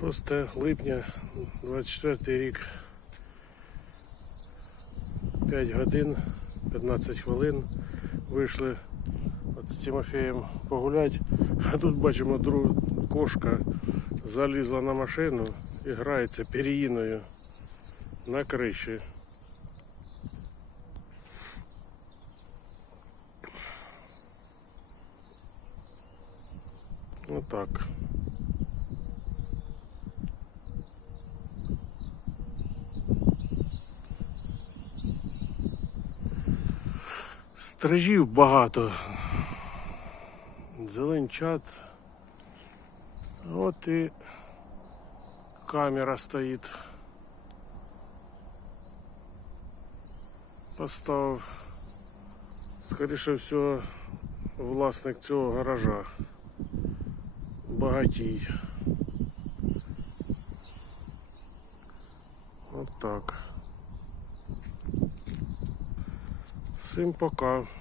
6 липня 24 рік. 5 годин, 15 хвилин. Вийшли от з Тимофеєм погуляти. А тут бачимо друг, кошка залізла на машину і грається періїною на криші. Отак. Стрижів багато. Зеленчат. От і камера стоїть. Поставив. Скоріше всього, власник цього гаража. Багатій. От так. Sim, por cá.